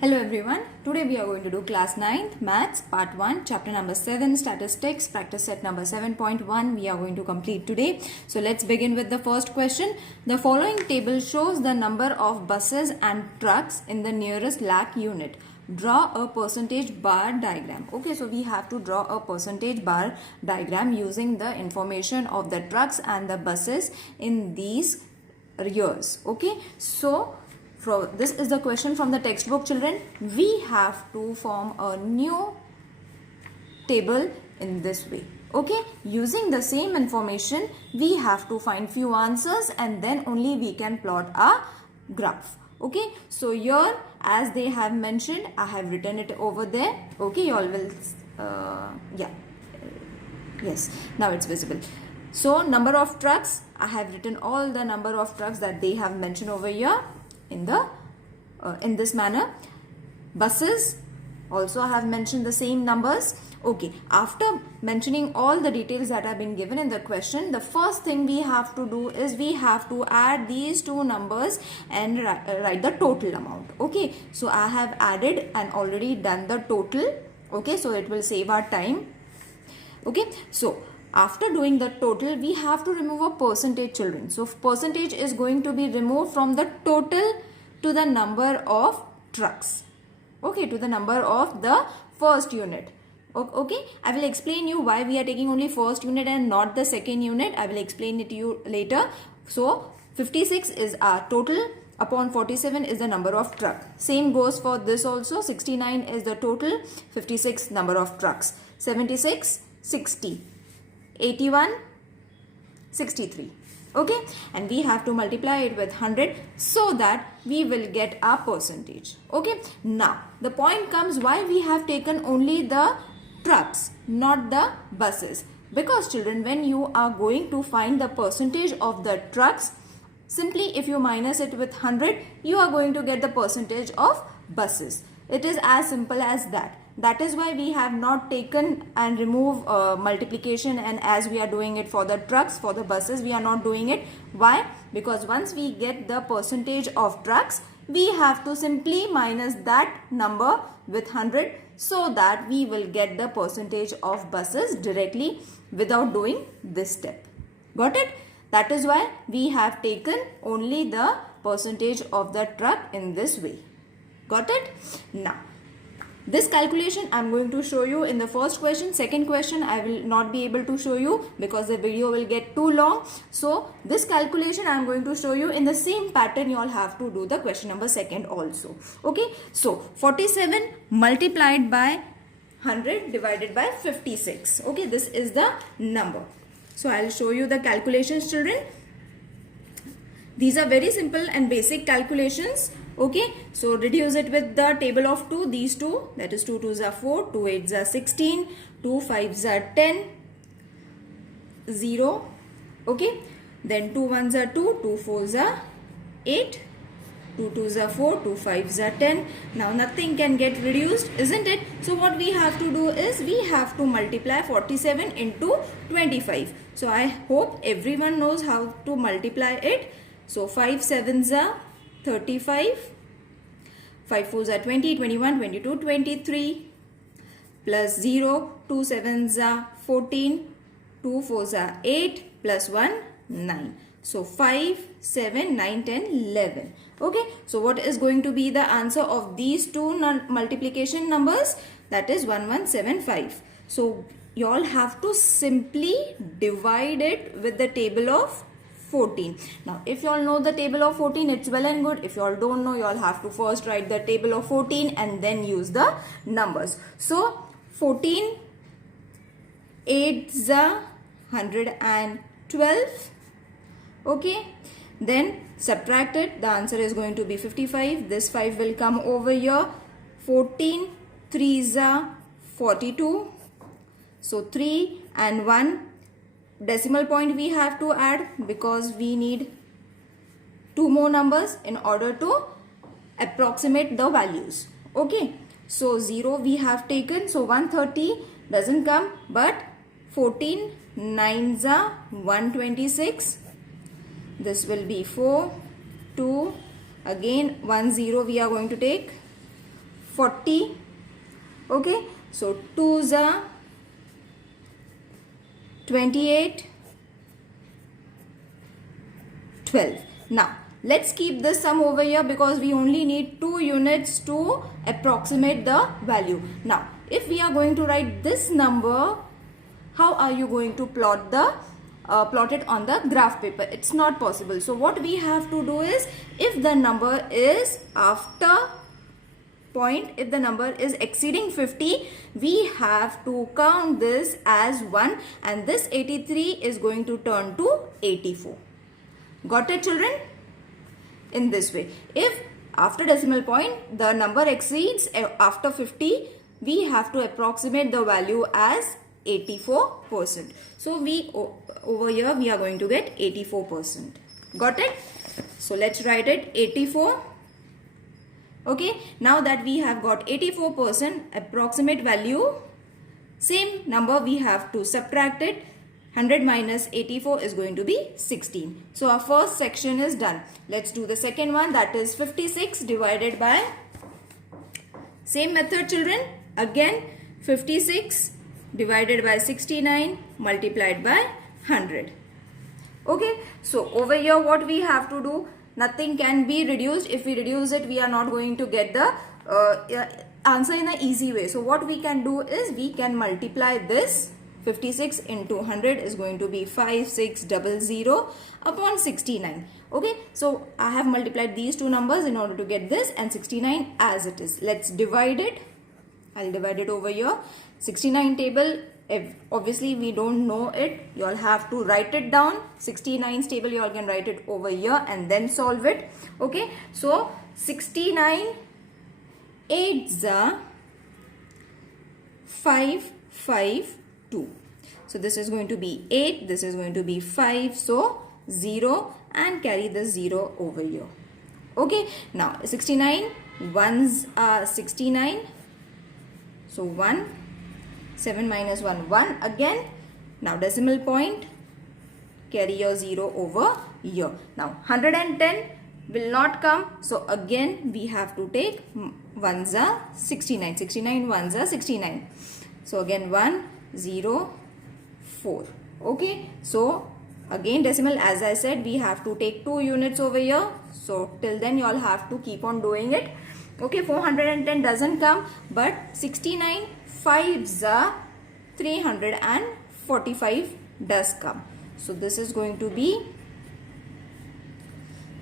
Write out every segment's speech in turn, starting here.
Hello everyone, today we are going to do class 9th maths part 1 chapter number 7 statistics practice set number 7.1 we are going to complete today. So let's begin with the first question. The following table shows the number of buses and trucks in the nearest lakh unit. Draw a percentage bar diagram. Okay, so we have to draw a percentage bar diagram using the information of the trucks and the buses in these years. Okay, so this is the question from the textbook, children. We have to form a new table in this way. Okay, using the same information we have to find few answers and then only we can plot a graph. Okay, so here as they have mentioned, I have written it over there. Okay, you all will yes, now it's visible. So number of trucks, I have written all the number of trucks that they have mentioned over here in this manner. Buses also I have mentioned the same numbers. Okay, after mentioning all the details that have been given in the question, the first thing we have to do is we have to add these two numbers and write the total amount. Okay, so I have added and already done the total. Okay, so it will save our time. Okay, so after doing the total, we have to remove a percentage, children. So percentage is going to be removed from the total to the number of trucks. Okay, to the number of the first unit. Okay, I will explain you why we are taking only first unit and not the second unit. I will explain it to you later. So 56 is our total upon 47 is the number of truck. Same goes for this also. 69 is the total, 56 number of trucks. 76, 60. 81, 63. Okay, and we have to multiply it with 100 so that we will get our percentage. Okay, now the point comes why we have taken only the trucks, not the buses. Because children, when you are going to find the percentage of the trucks, simply if you minus it with 100, you are going to get the percentage of buses. It is as simple as that. That is why we have not taken and remove multiplication, and as we are doing it for the trucks, for the buses we are not doing it. Why? Because once we get the percentage of trucks, we have to simply minus that number with 100 so that we will get the percentage of buses directly without doing this step. Got it? That is why we have taken only the percentage of the truck in this way. Got it? Now, this calculation I am going to show you in the first question. Second question I will not be able to show you because the video will get too long. So this calculation I am going to show you in the same pattern. You all have to do the question number second also. Okay. So 47 multiplied by 100 divided by 56. Okay. This is the number. So I will show you the calculations, children. These are very simple and basic calculations. Okay, so reduce it with the table of 2, these two, that is 2 2s are 4, 2 8s are 16, 2 5s are 10, 0, okay, then 2 1s are 2, 2 4s are 8, 2 2s are 4, 2 5s are 10. Now nothing can get reduced, isn't it? So what we have to do is we have to multiply 47 into 25. So I hope everyone knows how to multiply it. So 5 7s are 35, 5 4s are 20, 21, 22, 23, plus 0, 2 7s are 14, 2 4s are 8, plus 1, 9. So 5, 7, 9, 10, 11. Okay, so what is going to be the answer of these two multiplication numbers? That is 1175. So you all have to simply divide it with the table of 14. Now if you all know the table of 14, it's well and good. If you all don't know, you all have to first write the table of 14 and then use the numbers. So 14 8s are 112. Okay, then subtract it. The answer is going to be 55. This 5 will come over here. 14 3s are 42. So 3 and 1 decimal point we have to add because we need 2 more numbers in order to approximate the values. Okay, so 0 we have taken, so 130 doesn't come, but 14 9s are 126. This will be 4, 2, again 1 0 we are going to take, 40. Okay, so 2s are 28, 12. Now let's keep this sum over here because we only need 2 units to approximate the value. Now if we are going to write this number, how are you going to plot it on the graph paper? It's not possible. So what we have to do is, if the number is if the number is exceeding 50, we have to count this as 1, and this 83 is going to turn to 84. Got it, children? In this way, if after decimal point the number exceeds after 50, we have to approximate the value as 84%. So over here we are going to get 84%. Got it? So let's write it 84. Okay, now that we have got 84% approximate value, same number we have to subtract it. 100 minus 84 is going to be 16. So our first section is done. Let's do the second one, that is 56 divided by, same method children, again 56 divided by 69 multiplied by 100. Okay, so over here what we have to do, nothing can be reduced. If we reduce it, we are not going to get the answer in an easy way. So what we can do is, we can multiply this. 56 into 100 is going to be 5600 upon 69. Okay, so I have multiplied these two numbers in order to get this, and 69 as it is. Let's divide it. I'll divide it over here. 69 table, obviously we don't know it, you all have to write it down. 69's table you all can write it over here and then solve it. Okay, so 69 8s are 552. So this is going to be 8, this is going to be 5, so 0, and carry the 0 over here. Okay, now 69 1s are 69, so 1, 7 minus 1, 1 again. Now decimal point, carry your 0 over here. Now 110 will not come, so again we have to take 1s are 69, 69 1s are 69. So again 1, 0, 4. Okay, so again decimal, as I said, we have to take 2 units over here. So till then you all have to keep on doing it. Okay, 410 doesn't come, but 69 5s are 345 does come. So this is going to be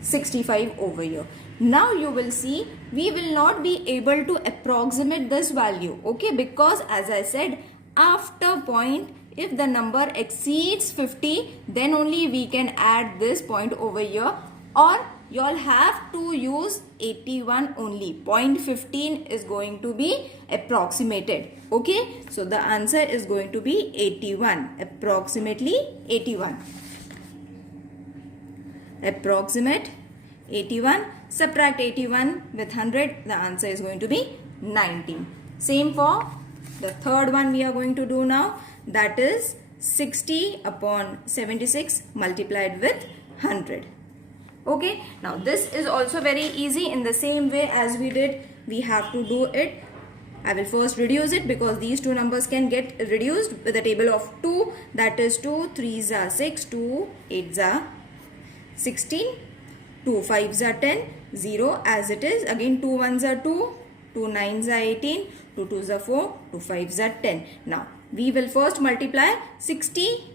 65 over here. Now you will see, we will not be able to approximate this value. Okay, because as I said, after point, if the number exceeds 50, then only we can add this point over here, or you all have to use 81 only. Point 15 is going to be approximated. Okay, so the answer is going to be 81, approximately 81. Approximate 81, subtract 81 with 100, the answer is going to be 19. Same for the third one we are going to do now, that is 60 upon 76 multiplied with 100. Okay, now this is also very easy. In the same way as we did, we have to do it. I will first reduce it because these two numbers can get reduced with a table of 2, that is 2 3s are 6, 2 8s are 16, 2 5s are 10, 0 as it is. Again 2 1s are 2, 2 9s are 18, 2 2s are 4, 2 5s are 10. Now we will first multiply 60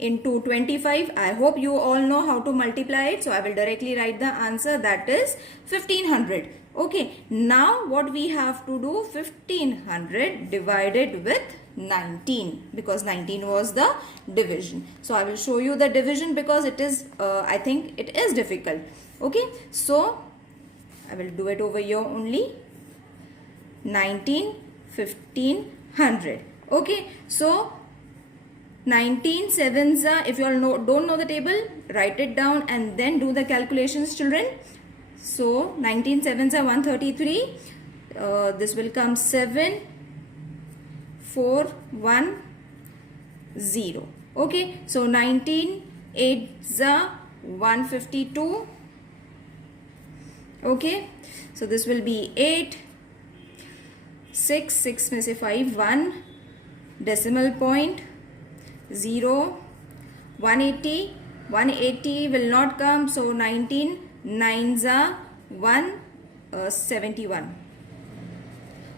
into 25. I hope you all know how to multiply it, so I will directly write the answer, that is 1500. Okay, now what we have to do, 1500 divided with 19, because 19 was the division. So I will show you the division because it is I think it is difficult. Okay, so I will do it over here only. 19 1500. Okay, so 19 7s are, if you all don't know the table, write it down and then do the calculations, children. So 19 7s are 133. This will come 7 4 1 0. Okay, so 19 8s are 152. Okay, so this will be 8 6 में से 5 1 decimal point 0 180 will not come, so 19 9s are 171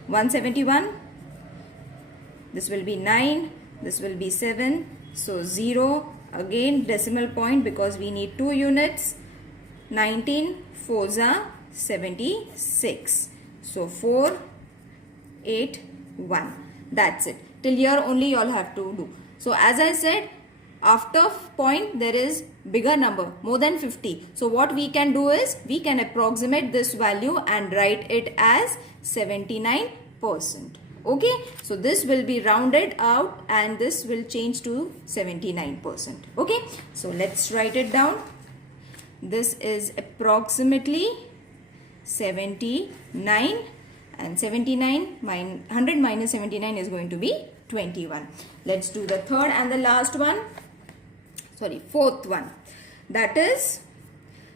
171. This will be 9, this will be 7, so 0 again decimal point because we need 2 units. 19 4s are 76, so 4 8 1. That's it. Till here only you all have to do. So as I said, after point there is bigger number, more than 50. So what we can do is we can approximate this value and write it as 79%. Okay, so this will be rounded out and this will change to 79%. Okay, so let's write it down. This is approximately 79, and 100 minus 79 is going to be 21. Let's do the third and the last one. Sorry, fourth one. That is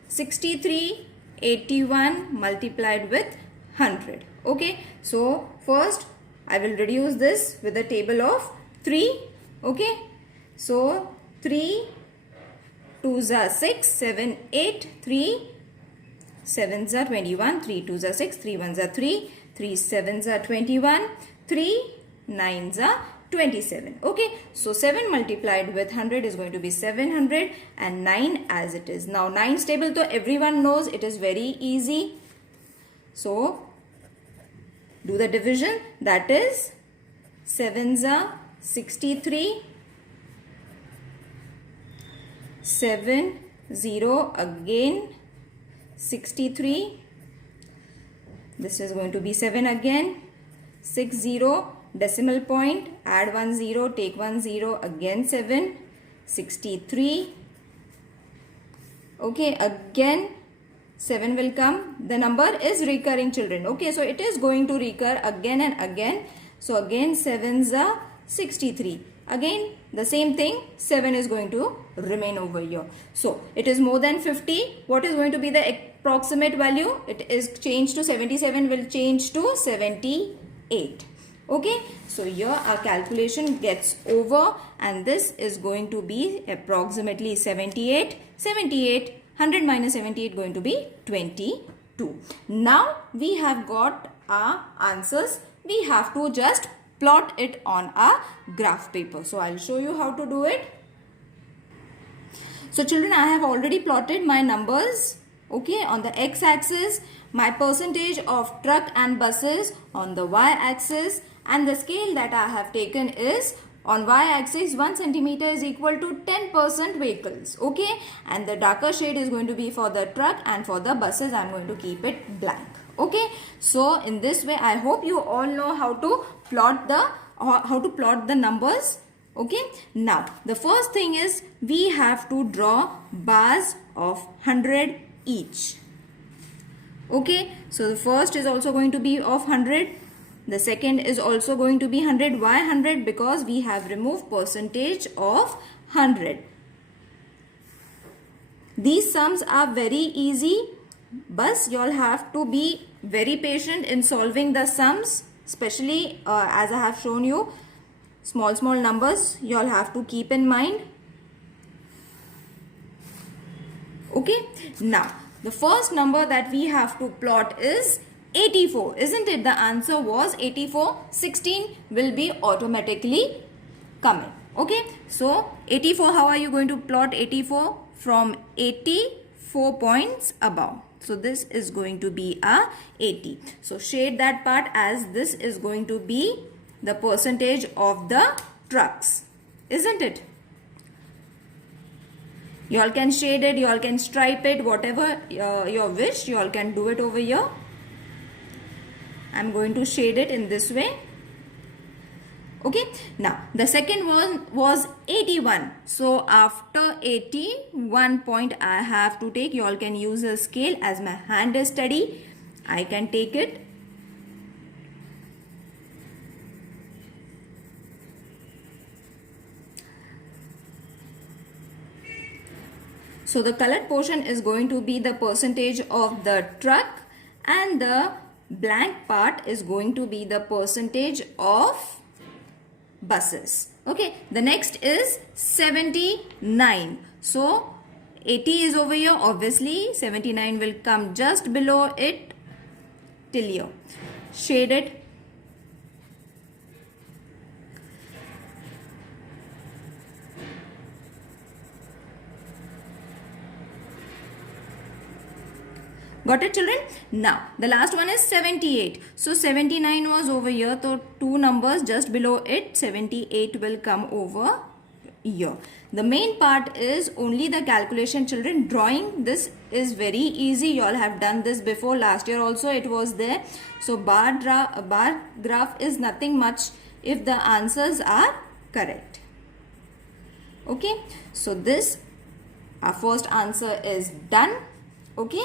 6381 multiplied with 100. Okay, so first I will reduce this with a table of 3. Okay, so 3 2s are 6, 7 8, 3 7s are 21, 3 2s are 6, 3 1s are 3, 3 7s are 21, 3 9s are 27. Okay, so 7 multiplied with 100 is going to be 700 and 9 as it is. Now 9's table to everyone knows, it is very easy. So do the division, that is 7s are 63, 7 0 again 63, this is going to be 7 again, 6 0 decimal point, add 1 0, take 1 0, again 7, 63. Okay, again 7 will come. The number is recurring, children. Okay, so it is going to recur again and again. So again 7s are 63. Again the same thing, 7 is going to remain over here. So it is more than 50. What is going to be the approximate value? It is changed to 77, will change to 78. Okay, so here our calculation gets over and this is going to be approximately 78. 100 minus 78 going to be 22. Now we have got our answers. We have to just plot it on our graph paper. So I'll show you how to do it. So children, I have already plotted my numbers. Okay, on the x-axis, my percentage of truck and buses on the y-axis, and the scale that I have taken is on y-axis 1 centimeter is equal to 10% vehicles. Okay, and the darker shade is going to be for the truck, and for the buses I am going to keep it blank. Okay, so in this way I hope you all know how to plot the numbers. Okay, now the first thing is we have to draw bars of 100 each. Okay, so the first is also going to be of 100. The second is also going to be 100. Why 100? Because we have removed percentage of 100. These sums are very easy, but you all have to be very patient in solving the sums, especially as I have shown you small numbers you all have to keep in mind. Okay, now the first number that we have to plot is 84, isn't it? The answer was 84. 16 will be automatically coming. Okay, so 84, how are you going to plot 84? From 84 points above. So this is going to be a 80. So shade that part as this is going to be the percentage of the trucks, isn't it? You all can shade it, you all can stripe it, whatever your wish, you all can do it over here. I am going to shade it in this way. Okay, now the second one was 81. So after 81 point I have to take, you all can use a scale. As my hand is steady, I can take it. So the colored portion is going to be the percentage of the truck, and the blank part is going to be the percentage of buses. Okay, the next is 79. So 80 is over here, obviously 79 will come just below it till here. Shaded. Got it, children? Now, the last one is 78. So, 79 was over here. So, two numbers just below it, 78 will come over here. The main part is only the calculation, children. Drawing this is very easy. You all have done this before. Last year also it was there. So, bar graph is nothing much if the answers are correct. Okay. So, this, our first answer is done. Okay.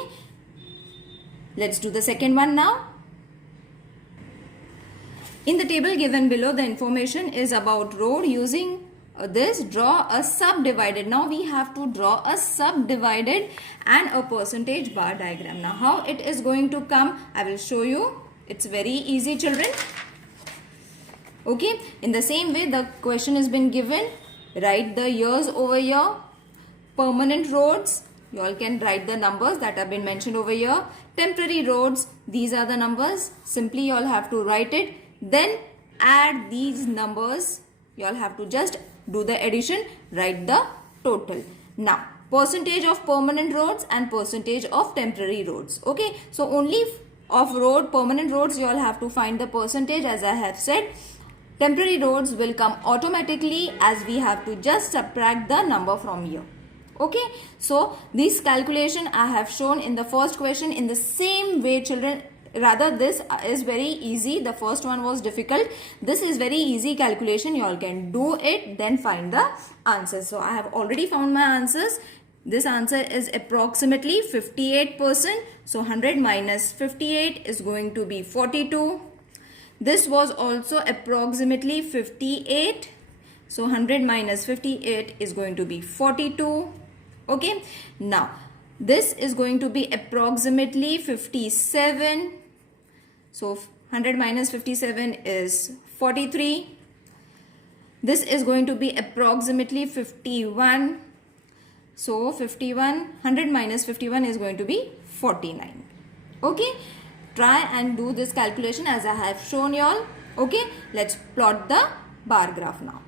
Let's do the second one now. In the table given below, the information is about road. Using this, draw a subdivided. Now we have to draw a subdivided and a percentage bar diagram. Now how it is going to come, I will show you. It's very easy, children. Okay, in the same way the question has been given. Write the years over here. Permanent roads, you all can write the numbers that have been mentioned over here. Temporary roads, these are the numbers. Simply you all have to write it. Then add these numbers. You all have to just do the addition. Write the total. Now, percentage of permanent roads and percentage of temporary roads. Okay. So, only of permanent roads you all have to find the percentage, as I have said. Temporary roads will come automatically as we have to just subtract the number from here. Okay, so this calculation I have shown in the first question in the same way, children. Rather, this is very easy. The first one was difficult. This is very easy calculation. You all can do it, then find the answers. So I have already found my answers. This answer is approximately 58%. So 100 minus 58 is going to be 42. This was also approximately 58. So 100 minus 58 is going to be 42. Okay, now this is going to be approximately 57. So 100 minus 57 is 43. This is going to be approximately 51. So 100 minus 51 is going to be 49. Okay, try and do this calculation as I have shown you all. Okay, let's plot the bar graph now.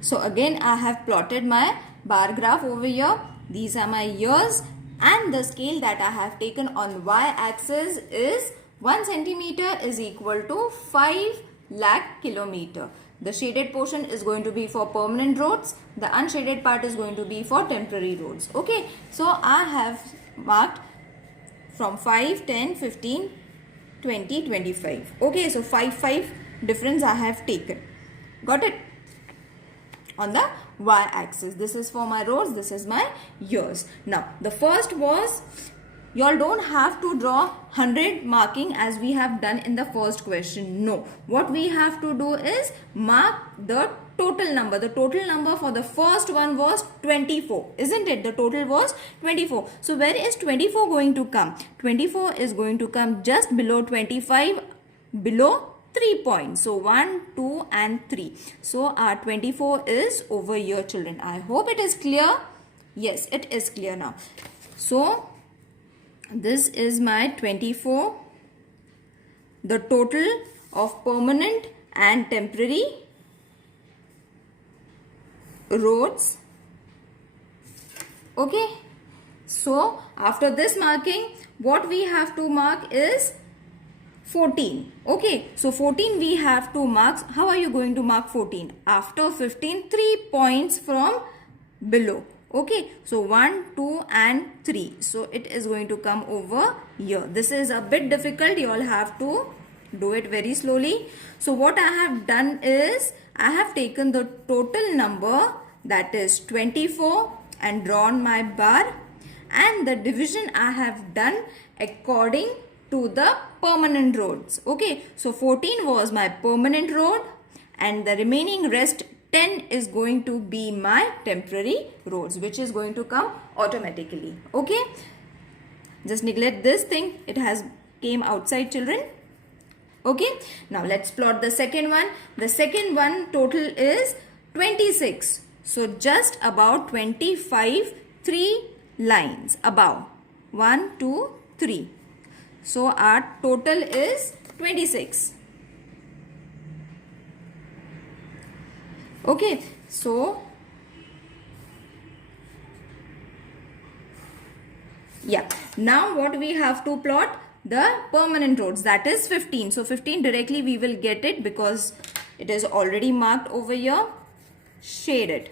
So again I have plotted my bar graph over here. These are my years, and the scale that I have taken on y-axis is 1 centimeter is equal to 5 lakh kilometer. The shaded portion is going to be for permanent roads. The unshaded part is going to be for temporary roads. Okay, so I have marked from 5, 10, 15, 20, 25. Okay, so 5 difference I have taken. Got it? On the y-axis. This is for my roads, this is my years. Now, the first was, you all don't have to draw 100 marking as we have done in the first question. No. What we have to do is mark the total number. The total number for the first one was 24. Isn't it? The total was 24. So, where is 24 going to come? 24 is going to come just below 25, below 3 points. So 1, 2 and 3. So our 24 is over here, children. I hope it is clear. Yes, it is clear now. So this is my 24. The total of permanent and temporary roads. Okay. So after this marking, what we have to mark is 14. Okay, so 14 we have to mark. How are you going to mark 14? After 15, 3 points from below. Okay, so 1, 2 and 3. So it is going to come over here. This is a bit difficult. You all have to do it very slowly. So what I have done is, I have taken the total number, that is 24, and drawn my bar, and the division I have done according to the permanent roads. Okay, so 14 was my permanent road, and the remaining rest 10 is going to be my temporary roads, which is going to come automatically. Okay, just neglect this thing. It has came outside, children. Okay, now let's plot the second one. The second one total is 26. So just about 25, 3 lines above. 1, 2, 3. So our total is 26. Okay, so yeah, now what we have to plot? The permanent roads, that is 15. So 15 directly we will get it because it is already marked over here. Shade it.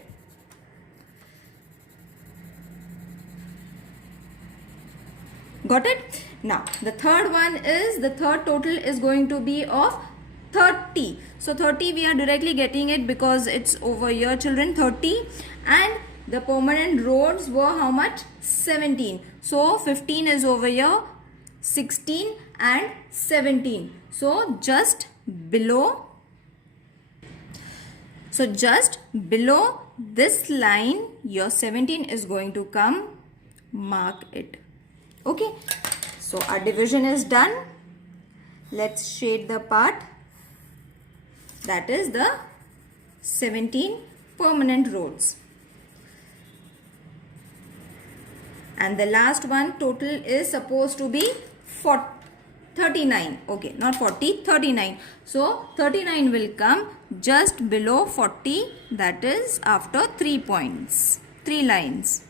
Got it? Now the third one is, the third total is going to be of 30. So 30 we are directly getting it because it's over here, children, 30. And the permanent roads were how much? 17. So 15 is over here, 16 and 17. So just below this line your 17 is going to come. Mark it. Okay, so our division is done. Let's shade the part. That is the 17 permanent roads. And the last one total is supposed to be 39. Okay, not 40, 39. So 39 will come just below 40, that is after 3 points, 3 lines.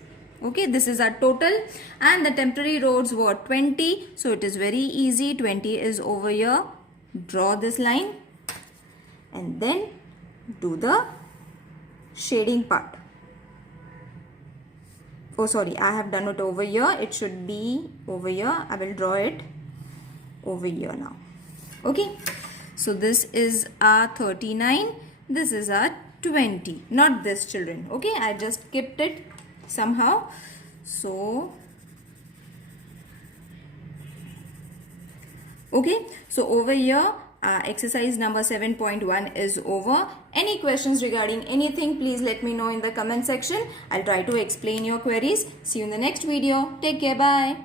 Okay, this is our total, and the temporary roads were 20. So it is very easy. 20 is over here. Draw this line and then do the shading part. Oh sorry, I have done it over here. It should be over here. I will draw it over here now. Okay, so this is our 39. This is our 20. Not this, children. Okay, I just skipped it somehow. So okay, so over here exercise number 7.1 is over. Any questions regarding anything, please let me know in the comment section. I'll try to explain your queries. See you in the next video. Take care. Bye.